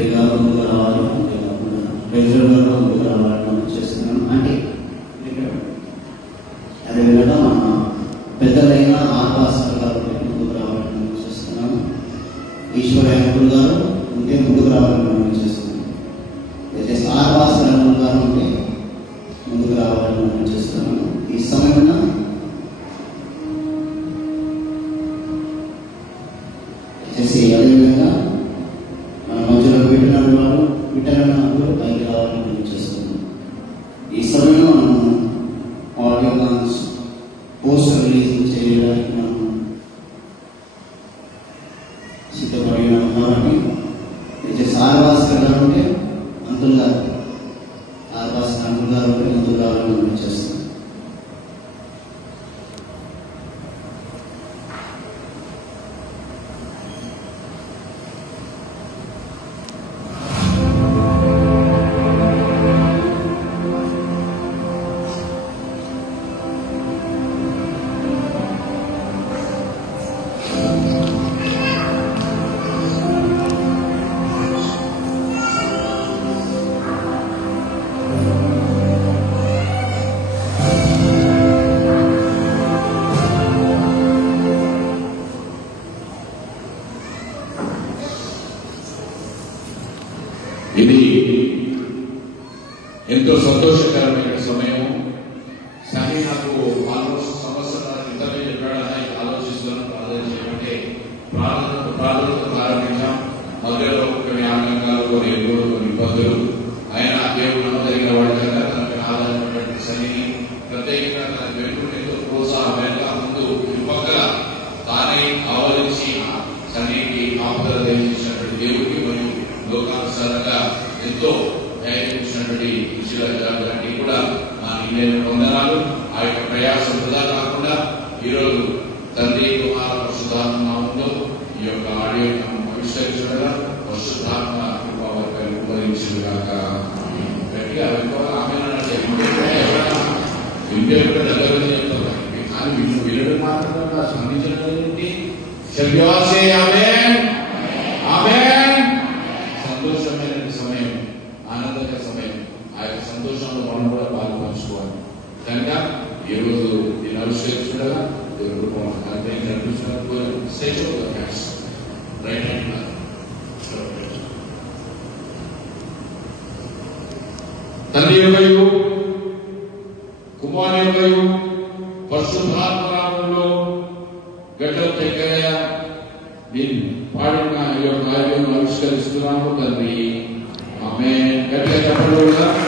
సెక్రటరీగా ముందుకు రావాలి, ట్రెజరర్గా ముందుకు రావాలని మనం చేస్తున్నాను. అంటే అదేవిధంగా మన పెద్దలైన ఆర్పాస్టర్ గారు ముందుకు రావాలని మనం చేస్తున్నాము. ఈశ్వరయ్య గారు ఉంటే ముందుకు రావాలని మనం చేస్తున్నాం. అయితే ఆర్పాస్టర్ గారు ఉంటే ముందుకు రావాలని మనం చేస్తున్నాము. ఈ సమయంలో అదేవిధంగా మన మధ్యలో విటరన్నారు పైకి రావాలని మనం చేస్తున్నాం. ఈ సమయంలో మనం ఆడియో లాంచ్ పోస్టర్ రిలీజ్ చేయడానికి మనం సిద్ధపడినాం. కాబట్టి ఆర్వాస్కర్ గారు ఉంటే అంకుల్ గారు ఆర్వాస్కర్ అంకుల్ గారు ఉంటే ముందుకు రావాలని మనం చేస్తున్నాం. ఇది ఎంతో సంతోషకరమైన సమయం. సరే, నాకు 4 సంవత్సరాల క్రితమే చెప్పాడని ఆలోచిస్తున్నాను. ఆలోచించమంటే ప్రార్థనతో ప్రారంభించాం. మధ్యలో కొన్ని ఆటంకాలు, కొన్ని ఇబ్బందులు, ఆయన దేవుడు నమ్మదగిన వాడి కనుక తనకు ఆధారపడినటువంటి సన్నిధి ప్రత్యేకంగా తన వెనుక ఎంతో ప్రోత్సాహం వెనుక ముందు ఇరుపక్కల తానే ఆవరించి సన్నిధికి ఆపదల తెలిసినటువంటి దేవుడికి మరియు లోకానుసారంగా ఎంతో న్యాయించినటువంటి విషయాలన్నీ కూడా మా నిన్న వందనాలు. ఆ యొక్క ప్రయాసం వృధా కాకుండా ఈరోజు తండ్రి కుమార పరిశుద్ధాత్మ నామంలో ఈ యొక్క ఆడియోను ఆవిష్కరించగా పరిశుద్ధాత్మ ఉపయోగించుగాక. గట్టిగా ఇంటి యొక్క దగ్గర చెప్తారు కానీ వినడం మాత్రం స్పందించడం సంతోషమైన సమయం, ఆనందకర సమయం. ఆ యొక్క సంతోషంలో మనం కూడా పాల్పంచుకోవాలి. కనుక ఈరోజు నేను ఆవిష్కరించుండగా తండ్రి యొక్కయు కుమారుని యొక్కయు పరిశుద్ధాత్మ నామములో గడ్డల పెక్కయ్య నేను పాడిన ఈ యొక్క కార్యక్రమం ఆవిష్కరిస్తున్నాము తండ్రి. ఆమేన్. గట్టిగా చెప్పండి.